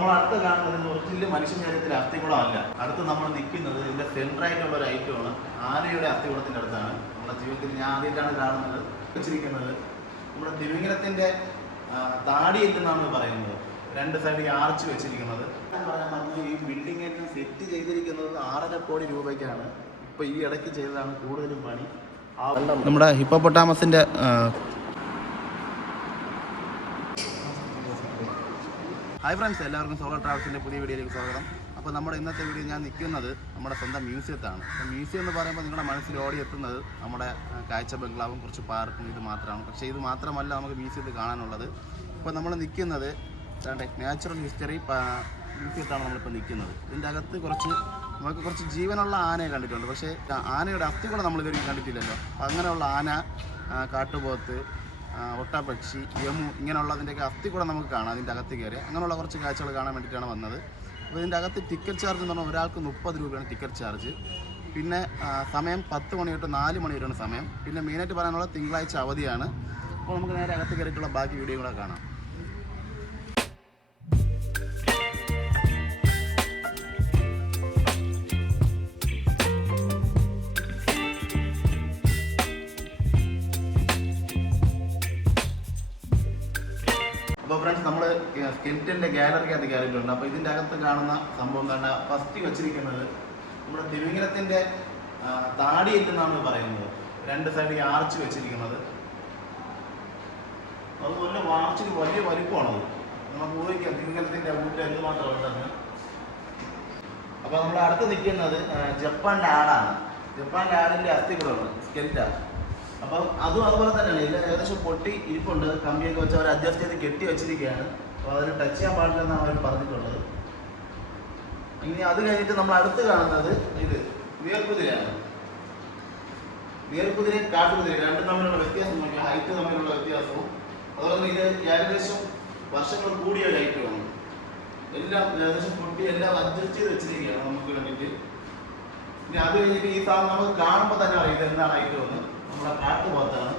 നമ്മൾ അടുത്ത് കാണുന്നത് ഒറിജിനൽ മനുഷ്യ ശരീരത്തിലെ അസ്ഥികൂടമല്ല. അടുത്ത് നമ്മൾ നിൽക്കുന്നത് ഇതിൻ്റെ സെൻട്രായിട്ടുള്ള ഒരു ഐറ്റമാണ്. ആനയുടെ അസ്ഥികൂടത്തിൻ്റെ അടുത്താണ്. നമ്മുടെ ജീവിതത്തിൽ ഞാൻ ആദ്യമായിട്ടാണ് കാണുന്നത്. വെച്ചിരിക്കുന്നത് നമ്മുടെ തിമിംഗലത്തിൻ്റെ താടിയെന്നാണ് പറയുന്നത്. രണ്ട് സൈഡിൽ ആർച്ച് വെച്ചിരിക്കുന്നത്. ഈ ബിൽഡിംഗ് എല്ലാം സെറ്റ് ചെയ്തിരിക്കുന്നത് 6.5 കോടി രൂപയ്ക്കാണ്. ഇപ്പോൾ ഈ ഇടയ്ക്ക് ചെയ്തതാണ് കൂടുതലും പണി. നമ്മുടെ ഹിപ്പോപ്പൊട്ടാമസിൻ്റെ ഹായ് ഫ്രണ്ട്സ്, എല്ലാവർക്കും സോളോ ട്രാവൽസിൻ്റെ പുതിയ വീഡിയോയിലേക്ക് സ്വാഗതം. അപ്പോൾ നമ്മുടെ ഇന്നത്തെ വീഡിയോ ഞാൻ നിൽക്കുന്നത് നമ്മുടെ സ്വന്തം മ്യൂസിയത്താണ്. അപ്പോൾ മ്യൂസിയം എന്ന് പറയുമ്പോൾ നിങ്ങളുടെ മനസ്സിൽ ഓടിയെത്തുന്നത് നമ്മുടെ കാഴ്ച ബംഗ്ലാവും കുറച്ച് പാർക്കും ഇത് മാത്രമാണ്. പക്ഷേ ഇത് മാത്രമല്ല നമുക്ക് മ്യൂസിയത്തിൽ കാണാനുള്ളത്. ഇപ്പോൾ നമ്മൾ നിൽക്കുന്നത് നാച്ചുറൽ ഹിസ്റ്ററി മ്യൂസിയത്താണ് നമ്മളിപ്പോൾ നിൽക്കുന്നത്. ഇതിൻ്റെ അകത്ത് നമുക്ക് കുറച്ച് ജീവനുള്ള ആനയെ കണ്ടിട്ടുണ്ട്. പക്ഷേ ആനയുടെ അസ്ഥികൂടം നമ്മളിതുവരെ കണ്ടിട്ടില്ലല്ലോ. അപ്പോൾ അങ്ങനെയുള്ള ആന, കാട്ടുപോത്ത്, ഒട്ടപ്പക്ഷി, യമു ഇങ്ങനെയുള്ളതിൻ്റെയൊക്കെ അസ്ഥികൂടം നമുക്ക് കാണാം. അതിൻ്റെ അകത്ത് കയറി അങ്ങനെയുള്ള കുറച്ച് കാഴ്ചകൾ കാണാൻ വേണ്ടിയിട്ടാണ് വന്നത്. അപ്പോൾ ഇതിൻ്റെ അകത്ത് ടിക്കറ്റ് ചാർജ് എന്ന് പറഞ്ഞാൽ ഒരാൾക്ക് 30 രൂപയാണ് ടിക്കറ്റ് ചാർജ്. പിന്നെ സമയം 10 മണി തൊട്ട് 4 മണി വരെയാണ് സമയം. പിന്നെ മെയിനായിട്ട് പറയാനുള്ള തിങ്കളാഴ്ച അവധിയാണ്. അപ്പോൾ നമുക്ക് നേരെ അകത്ത് കയറിയിട്ടുള്ള ബാക്കി വീഡിയോ കൂടെ കാണാം. അപ്പോൾ ഫ്രണ്ട്സ്, നമ്മൾ സ്കെൽറ്റൻ്റെ ഗാലറിക്കകത്ത് കയറിയിട്ടുണ്ട്. അപ്പോൾ ഇതിൻ്റെ അകത്ത് കാണുന്ന സംഭവം തന്നെ ഫസ്റ്റ് വെച്ചിരിക്കുന്നത് നമ്മുടെ തിമിംഗലത്തിൻ്റെ താടിയെന്നാണ് പറയുന്നത്. രണ്ട് സൈഡിൽ ആർച്ച് വെച്ചിരിക്കുന്നത്. അതുപോലെ ആർച്ചിന് വലിയ വലിപ്പമാണത്. നമുക്ക് ഊഹിക്കാം തിമിംഗലത്തിൻ്റെ ഊട്ട് എന്തുമാത്രം ഉണ്ടെന്ന്. അപ്പോൾ നമ്മൾ അടുത്ത് നിൽക്കുന്നത് ജപ്പാൻ്റെ ആടാണ്. ജപ്പാൻ്റെ ആടിൻ്റെ അസ്ഥികൂടമാണ് സ്കെൽറ്റാണ്. അപ്പം അതും അതുപോലെ തന്നെയാണ്. ഇതിൽ ഏകദേശം പൊട്ടി ഇരിപ്പുണ്ട്. കമ്പിയൊക്കെ വെച്ച് അവർ അഡ്ജസ്റ്റ് ചെയ്ത് കെട്ടി വെച്ചിരിക്കുകയാണ്. അപ്പോൾ അതിന് ടച്ച് ചെയ്യാൻ പാടില്ലെന്നാണ് അവർ പറഞ്ഞിട്ടുള്ളത്. ഇനി അത് കഴിഞ്ഞിട്ട് നമ്മൾ അടുത്ത് കാണുന്നത് ഇത് വിയർക്കുതിരയാണ്. വിയർക്കുതിരയും കാട്ടുകുതിരയും രണ്ടും തമ്മിലുള്ള വ്യത്യാസം നോക്കിയാൽ ഹൈറ്റ് തമ്മിലുള്ള വ്യത്യാസവും അതുപോലെ തന്നെ ഇത് ഏകദേശം വർഷങ്ങൾ കൂടിയ ഒരു ഐറ്റമാണ്. എല്ലാം ഏകദേശം പൊട്ടി എല്ലാം അഡ്ജസ്റ്റ് ചെയ്ത് വെച്ചിരിക്കുകയാണ് നമുക്ക് വേണ്ടിയിട്ട്. ഇനി അത് കഴിഞ്ഞിട്ട് ഈ സാധനം നമുക്ക് കാണുമ്പോൾ തന്നെ അറിയാം ഇത് എന്താണ് ഐറ്റം എന്ന്. നമ്മുടെ കാട്ടുപോത്താണ്.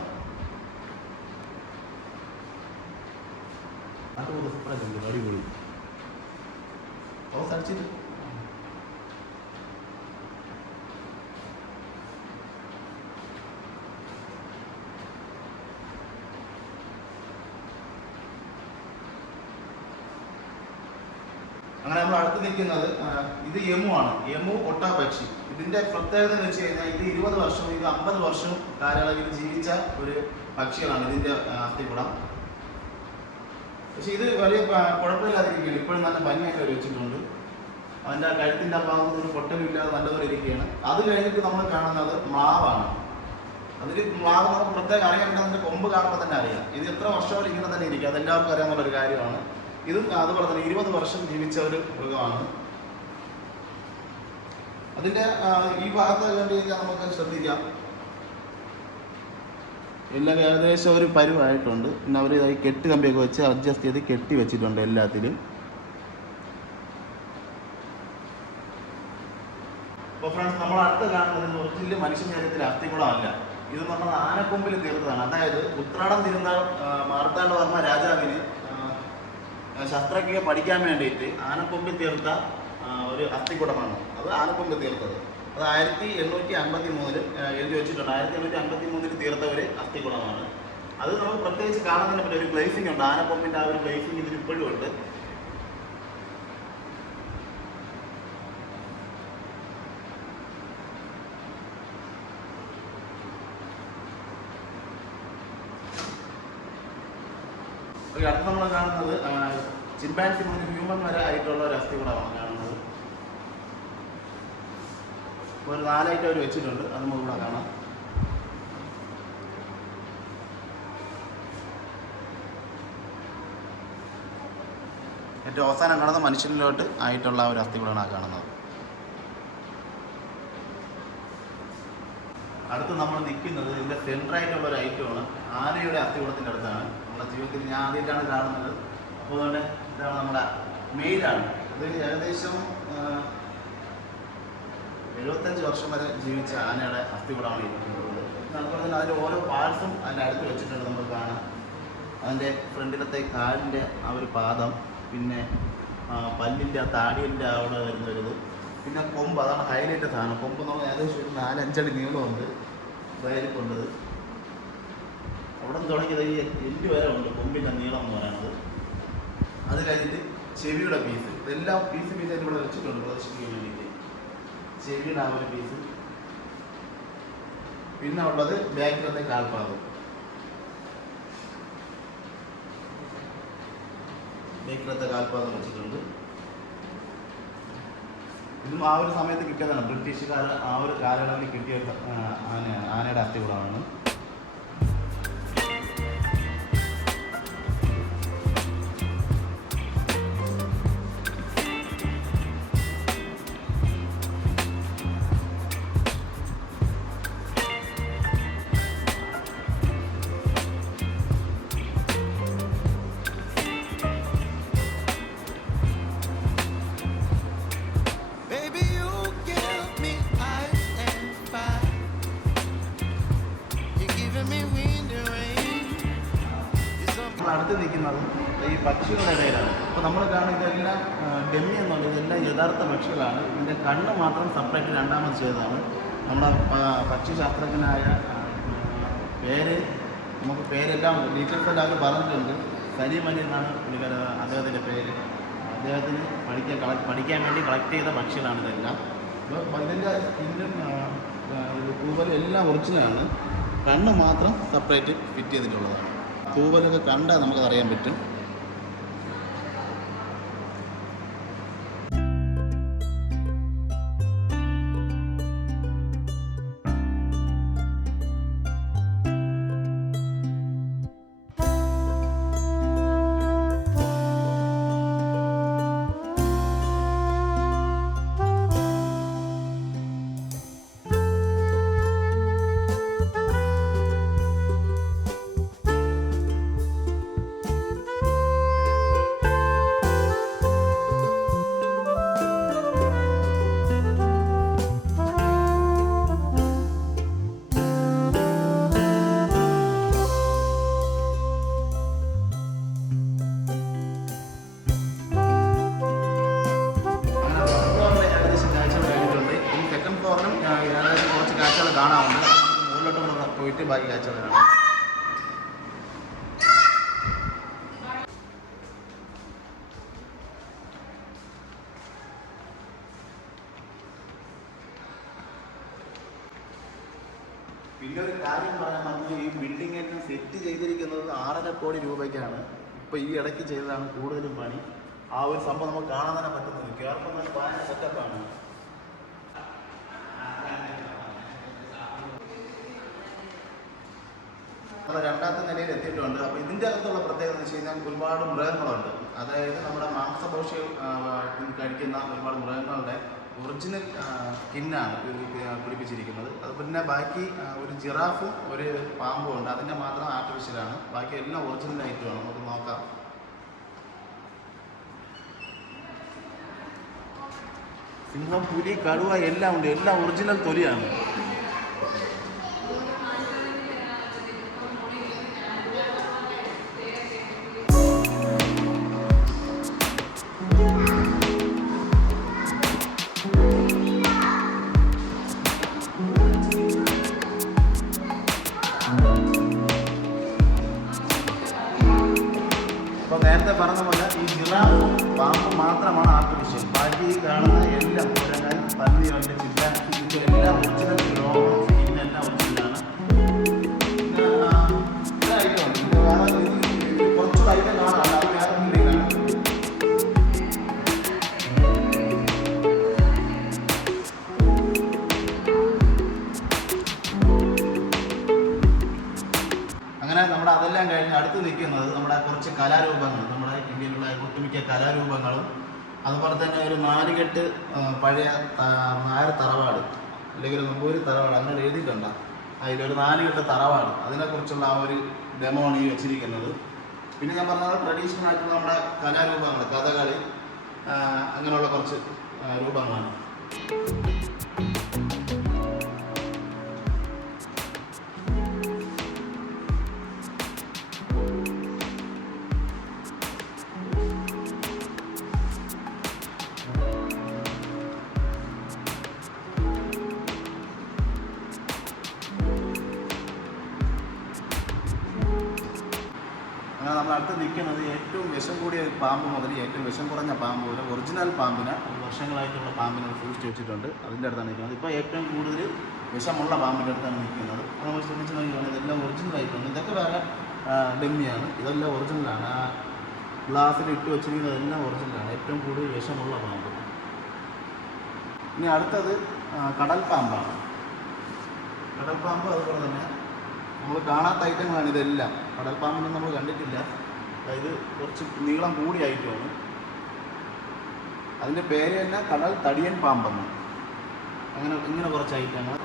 കാട്ടുപോത്ത് സൂപ്പറായിട്ടുണ്ട്, അടിപൊളി. ടോസ് അടിച്ചിട്ട് അങ്ങനെ നമ്മൾ അടുത്ത് നിൽക്കുന്നത് ഇത് യമു ആണ്. യമു ഒട്ടപ്പക്ഷി. ഇതിന്റെ പ്രത്യേകത എന്ന് വെച്ച് കഴിഞ്ഞാൽ ഇത് 20 വർഷവും ഇത് 50 വർഷവും കാലയളവിൽ ജീവിച്ച ഒരു പക്ഷികളാണ് ഇതിന്റെ അസ്ഥികൂടം. പക്ഷെ ഇത് വലിയ കുഴപ്പമില്ലാതിരിക്കുകയാണ്. ഇപ്പോഴും നല്ല ഭംഗിയായിട്ട് വെച്ചിട്ടുണ്ട്. അതിൻ്റെ കഴുത്തിൻ്റെ ഭാഗത്ത് ഒരു പൊട്ടലില്ലാതെ നല്ലപോലെ ഇരിക്കുകയാണ്. അത് കഴിഞ്ഞിട്ട് നമ്മൾ കാണുന്നത് മ്ലാവാണ്. അതിൽ മ്ലാവ് നമുക്ക് പ്രത്യേകം അറിയാൻ അതിൻ്റെ കൊമ്പ് കാണുമ്പോൾ തന്നെ അറിയാം. ഇത് എത്ര വർഷവും ഇങ്ങനെ തന്നെ ഇരിക്കും. അതെല്ലാവർക്കും അറിയാവുന്നൊരു കാര്യമാണ്. ഇതും അതുപോലെ തന്നെ 20 വർഷം ജീവിച്ച ഒരു മൃഗമാണ്. അതിൻ്റെ ഈ ഭാഗത്ത് കണ്ടിരിക്കാൻ നമുക്ക് ശ്രദ്ധിക്കാം. എല്ലാം ഏകദേശം ഒരു പരുവായിട്ടുണ്ട്. പിന്നെ അവർ ഈ കെട്ട് കമ്പിയൊക്കെ വെച്ച് അഡ്ജസ്റ്റ് ചെയ്ത് കെട്ടി വെച്ചിട്ടുണ്ട് എല്ലാത്തിലും. അപ്പോൾ ഫ്രണ്ട്സ്, നമ്മൾ അടുത്ത് കാണുന്നത് ഒറിജിനൽ മനുഷ്യ ശരീരത്തിലെ അസ്ഥികൂടമല്ല. ഇത് നമ്മൾ ആനക്കൊമ്പിൽ തീർത്തതാണ്. അതായത് ഉത്രാടം തിരുനാൾ മാർത്താണ്ഡവർമ്മ രാജാവിന് ശസ്ത്രക്രിയ പഠിക്കാൻ വേണ്ടിയിട്ട് ആനക്കൊമ്പിൽ തീർത്ത ഒരു അസ്ഥികൂടമാണ്. അത് ആനക്കൊമ്പിൽ തീർത്തത്. അത് 1853 എഴുതി വെച്ചിട്ടുണ്ട്. 1853 തീർത്ത ഒരു അസ്ഥികൂടമാണ്. അത് നമുക്ക് പ്രത്യേകിച്ച് കാണുന്നതിനെ പറ്റി ഒരു ഗ്ലേസിംഗ് ഉണ്ട്. ആനക്കൊമ്പിൻ്റെ ആ ഒരു ഗ്ലേസിംഗ് ഇതിൽ ഇപ്പോഴും ഉണ്ട്. അടുത്ത് നമ്മൾ കാണുന്നത് ചിമ്പാൻസി മുതൽ ഹ്യൂമൻ വരെ ആയിട്ടുള്ള ഒരു അസ്ഥികൂടമാണ് കാണുന്നത്. ഒരു 4 ഐറ്റം അവർ വെച്ചിട്ടുണ്ട്. അത് നമുക്ക് ഇവിടെ കാണാം. ഏറ്റവും അവസാനം കാണുന്ന മനുഷ്യനിലോട്ട് ആയിട്ടുള്ള ഒരു അസ്ഥികൂടമാണ് കാണുന്നത്. അടുത്ത് നമ്മൾ നിൽക്കുന്നത് ഇതിൻ്റെ സെൻട്രായിട്ടുള്ള ഒരു ഐറ്റമാണ്. ആനയുടെ അസ്ഥികൂടത്തിൻ്റെ അടുത്താണ്. നമ്മുടെ ജീവിതത്തിൽ ഞാൻ ആദ്യമായിട്ടാണ് കാണുന്നത്. അപ്പോൾ അതുകൊണ്ട് ഇതാണ് നമ്മുടെ മെയിലാണ്. അത് ഏകദേശം 75 വർഷം വരെ ജീവിച്ച ആനയുടെ അസ്ഥികൂടമാണ് ഇരിക്കുന്നത്. അതുപോലെ തന്നെ അതിൻ്റെ ഓരോ പാർട്സും അതിൻ്റെ അടുത്ത് വെച്ചിട്ടുണ്ട്. നമുക്ക് കാണാം അതിൻ്റെ ഫ്രണ്ടിലത്തെ കാലിൻ്റെ ആ ഒരു പാദം, പിന്നെ പല്ലിൻ്റെ ആ താടിൻ്റെ അവിടെ വരുന്നൊരിത്. പിന്നെ കൊമ്പ്, അതാണ് ഹൈലൈറ്റ് സാധനം. കൊമ്പ് നമ്മൾ ഏകദേശം ഒരു 4-5 അടി നീളമുണ്ട് വയലിക്കൊണ്ടത്. അവിടെ നിന്ന് തുടങ്ങിയത് ഈ എല്ല് വരെ ഉണ്ട് കൊമ്പിൻ്റെ നീളം എന്ന് പറയുന്നത്. അത് കഴിഞ്ഞിട്ട് ചെവിയുടെ പീസ്, ഇതെല്ലാം പീസായിട്ട് ഇവിടെ വെച്ചിട്ടുണ്ട് പ്രദർശിപ്പിക്കാൻ വേണ്ടിയിട്ട്. ചെവിയുടെ ആ ഒരു പീസ്. പിന്നെ ഉള്ളത് ബാക്കിലത്തെ കാൽപാദം. ബാക്കിലത്തെ കാൽപാദം വെച്ചിട്ടുണ്ട്. ഇതും ആ ഒരു സമയത്ത് കിട്ടിയതാണ്. ബ്രിട്ടീഷുകാർ ആ ഒരു കാലയളവിൽ കിട്ടിയ ആനയുടെ അസ്ഥികൂടമാണ്. അടുത്ത് നിൽക്കുന്നത് ഈ പക്ഷികളുടെ ഇടയിലാണ്. അപ്പോൾ നമ്മൾ കാണുന്ന ഇതെല്ലാം ഡെമ്മി എന്നുള്ളത്, ഇതെല്ലാം യഥാർത്ഥ പക്ഷികളാണ്. ഇതിൻ്റെ കണ്ണ് മാത്രം സെപ്പറേറ്റ് രണ്ടാമത് ചെയ്തതാണ്. നമ്മുടെ പക്ഷിശാസ്ത്രജ്ഞനായ നമുക്ക് പേരെല്ലാം ഡീറ്റെയിൽസ് എല്ലാം അവർ പറഞ്ഞിട്ടുണ്ട്. സലീം അലി എന്നാണ് അദ്ദേഹത്തിൻ്റെ പേര്. അദ്ദേഹത്തിന് പഠിക്കാൻ വേണ്ടി കളക്ട് ചെയ്ത പക്ഷികളാണ് ഇതെല്ലാം. അപ്പോൾ ഇതിൻ്റെ സ്കിന്നും തൂവലും എല്ലാം ഒറിജിനലാണ്. കണ്ണ് മാത്രം സെപ്പറേറ്റ് ഫിറ്റ് ചെയ്തിട്ടുള്ളതാണ്. തൂവലൊക്കെ കണ്ടാൽ നമുക്കറിയാൻ പറ്റും. കുറച്ച് കാഴ്ചകൾ കാണാറുണ്ട്. മുകളിലോട്ട് പോയിട്ട് ബാക്കി കാഴ്ചകൾ കാണാം. പിന്നെ ഒരു കാര്യം പറയാൻ പറഞ്ഞാൽ ഈ ബിൽഡിംഗ് എല്ലാം സെറ്റ് ചെയ്തിരിക്കുന്നത് 6.5 കോടി രൂപയ്ക്കാണ്. ഇപ്പോൾ ഈ ഇടയ്ക്ക് ചെയ്തതാണ് കൂടുതലും പണി. ആ ഒരു സംഭവം നമുക്ക് കാണാൻ തന്നെ പറ്റുന്നത്. കേരളം തന്നെ ഭയങ്കര സെറ്റപ്പാണ്. അത് രണ്ടാമത്തെ നിലയിൽ എത്തിയിട്ടുണ്ട്. അപ്പോൾ ഇതിൻ്റെ അകത്തുള്ള പ്രത്യേകത എന്ന് വെച്ച് കഴിഞ്ഞാൽ ഒരുപാട് മൃഗങ്ങളുണ്ട്. അതായത് നമ്മുടെ മാംസഭോഷികൾ കഴിക്കുന്ന ഒരുപാട് മൃഗങ്ങളുടെ ഒറിജിനൽ സ്കിന്നാണ് പിടിപ്പിച്ചിരിക്കുന്നത്. അത് പിന്നെ ബാക്കി ഒരു ജിറാഫും ഒരു പാമ്പും ഉണ്ട്. അതിൻ്റെ മാത്രം ആർട്ടിഫിഷ്യലാണ്. ബാക്കി എല്ലാം ഒറിജിനൽ ആയിട്ടുമാണ്. നമുക്ക് നോക്കാം. സിംഹം, പുലി, കടുവ എല്ലാം ഉണ്ട്. എല്ലാം ഒറിജിനൽ തൊലിയാണ്. അപ്പോൾ നേരത്തെ പറഞ്ഞ പോലെ ഈ ജിറാഫും പാമ്പും മാത്രമാണ് ആർട്ടിഫിഷ്യൽ. ബാക്കി കാണുന്ന എല്ലാം കുരങ്ങൻ, പന്നി, ചില്ല, എല്ലാം ഒറിജിനൽ രോഗം, സ്കിന്നെല്ലാം ഒറിജിനലാണ്. കുറച്ച് ഐറ്റം കാണാം. അത് വേറെ ഒന്നിലേക്കാണ്. അങ്ങനെ നമ്മുടെ അതെല്ലാം കഴിഞ്ഞ് അടുത്ത് നിൽക്കുന്നത് നമ്മുടെ കുറച്ച് കലാരൂപങ്ങൾ. നമ്മുടെ ഇന്ത്യയിലുള്ള ഒട്ടുമിക്ക കലാരൂപങ്ങളും അതുപോലെ തന്നെ ഒരു 4 കെട്ട് പഴയ നായർ തറവാട് അല്ലെങ്കിൽ ഒരു നമ്പൂരി തറവാട് അങ്ങനെ എഴുതിയിട്ടുണ്ട്. അതിലൊരു 4 കെട്ട് തറവാട്, അതിനെക്കുറിച്ചുള്ള ആ ഒരു ഡെമോ ആണ് ഈ വെച്ചിരിക്കുന്നത്. പിന്നെ ഞാൻ പറഞ്ഞത് ട്രഡീഷണൽ ആയിട്ടുള്ള നമ്മുടെ കലാരൂപങ്ങൾ, കഥകളി, അങ്ങനെയുള്ള കുറച്ച് രൂപങ്ങളാണ്. നമ്മൾ അടുത്ത് നിൽക്കുന്നത് ഏറ്റവും വിഷം കൂടിയ പാമ്പ് മുതൽ ഏറ്റവും വിഷം കുറഞ്ഞ പാമ്പ് വരെ ഒറിജിനൽ പാമ്പിനെ വർഷങ്ങളായിട്ടുള്ള പാമ്പിനെ സൂക്ഷിച്ച് വെച്ചിട്ടുണ്ട്. അതിൻ്റെ അടുത്താണ് നിൽക്കുന്നത്. ഇപ്പോൾ ഏറ്റവും കൂടുതൽ വിഷമുള്ള പാമ്പിൻ്റെ അടുത്താണ് നിൽക്കുന്നത്. അത് നമ്മൾ ശ്രമിച്ച് നോക്കിയാണ് ഇതെല്ലാം ഒറിജിനലായിട്ടുണ്ട്. ഇതൊക്കെ വേറെ ഡെമ്മിയാണ്, ഇതെല്ലാം ഒറിജിനലാണ്. ആ ഗ്ലാസ്സിൽ ഇട്ട് വെച്ചിരിക്കുന്നതെല്ലാം ഒറിജിനലാണ്. ഏറ്റവും കൂടുതൽ വിഷമുള്ള പാമ്പ്. ഇനി അടുത്തത് കടൽ പാമ്പാണ്. കടൽ പാമ്പ് അതുപോലെ തന്നെ നമ്മൾ കാണാത്ത ഐറ്റങ്ങളാണ് ഇതെല്ലാം. കടൽ പാമ്പിനൊന്നും നമ്മൾ കണ്ടിട്ടില്ല. അതായത് കുറച്ച് നീളം കൂടിയായിട്ടുമാണ്. അതിൻ്റെ പേര് തന്നെ കടൽ തടിയൻ പാമ്പെന്ന്. ഇങ്ങനെ കുറച്ച് ഐറ്റങ്ങൾ.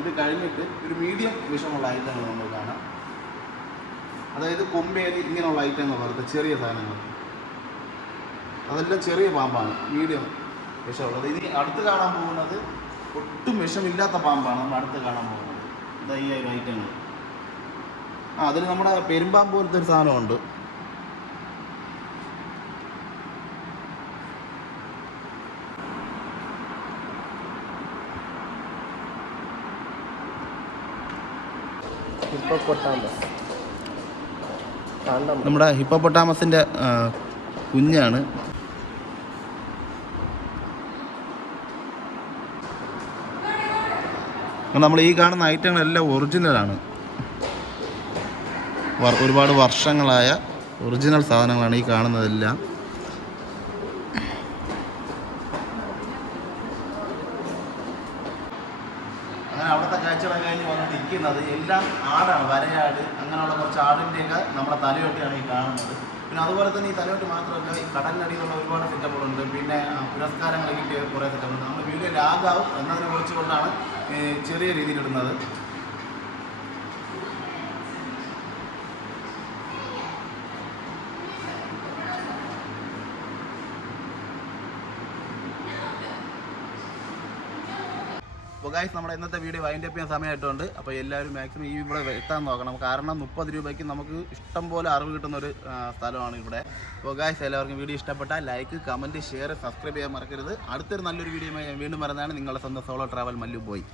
ഇത് കഴിഞ്ഞിട്ട് ഒരു മീഡിയം വിഷമുള്ള ഐറ്റങ്ങൾ നമ്മൾ കാണാം. അതായത് കൊമ്പേരി ഇങ്ങനെയുള്ള ഐറ്റങ്ങൾ പോലത്തെ ചെറിയ സാധനങ്ങൾ, അതെല്ലാം ചെറിയ പാമ്പാണ്, മീഡിയം വിഷമുള്ളത്. ഇനി അടുത്ത് കാണാൻ പോകുന്നത് ഒട്ടും വിഷമില്ലാത്ത പാമ്പാണ് നമ്മൾ അടുത്ത് കാണാൻ പോകുന്നത്. ഇതാ ഈ ഐറ്റങ്ങൾ. അതിൽ നമ്മുടെ പെരുമ്പാമ്പ് പോലത്തെ ഒരു സാധനമുണ്ട്. നമ്മുടെ ഹിപ്പോപ്പൊട്ടാമസിൻ്റെ കുഞ്ഞാണ്. നമ്മൾ ഈ കാണുന്ന ഐറ്റങ്ങളെല്ലാം ഒറിജിനലാണ്. ഒരുപാട് വർഷങ്ങളായ ഒറിജിനൽ സാധനങ്ങളാണ് ഈ കാണുന്നതെല്ലാം. അങ്ങനെ അവിടുത്തെ കാഴ്ചകളൊക്കെ കഴിഞ്ഞ് വന്ന് നിൽക്കുന്നത് എല്ലാം ആടാണ്, വരയാട്. അങ്ങനെയുള്ള കുറച്ച് ആടിൻ്റെയൊക്കെ നമ്മുടെ തലയോട്ടിയാണ് ഈ കാണുന്നത്. പിന്നെ അതുപോലെ തന്നെ ഈ തലയോട്ടി മാത്രമല്ല, ഈ കടലിനടിയിലുള്ള ഒരുപാട് സെറ്റപ്പുകളുണ്ട്. പിന്നെ പുരസ്കാരങ്ങൾ കിട്ടിയ കുറേ സെറ്റപ്പുണ്ട്. നമ്മൾ വീഡിയോ ലാഗാവും എന്നതിനെ കുറിച്ചുകൊണ്ടാണ് ചെറിയ രീതിയിലിടുന്നത്. അപ്പോൾ ഗൈസ്, നമ്മുടെ ഇന്നത്തെ വീഡിയോ വൈൻഡപ്പ് ചെയ്യാൻ സമയമായിട്ടുണ്ട്. അപ്പോൾ എല്ലാവരും മാക്സിമം ഈ ഇവിടെ എത്താൻ നോക്കണം. കാരണം 30 രൂപയ്ക്ക് നമുക്ക് ഇഷ്ടം പോലെ അറിവ് കിട്ടുന്നൊരു സ്ഥലമാണ് ഇവിടെ. അപ്പോൾ ഗൈസ്, എല്ലാവർക്കും വീഡിയോ ഇഷ്ടപ്പെട്ടാൽ ലൈക്ക്, കമൻറ്റ്, ഷെയർ, സബ്സ്ക്രൈബ് ചെയ്യാൻ മറക്കരുത്. അടുത്തൊരു നല്ലൊരു വീഡിയോയുമായി ഞാൻ വീണ്ടും വരുന്നതാണ്. നിങ്ങളുടെ സ്വന്തം സോളോ ട്രാവൽ മല്ലു ബോയ്.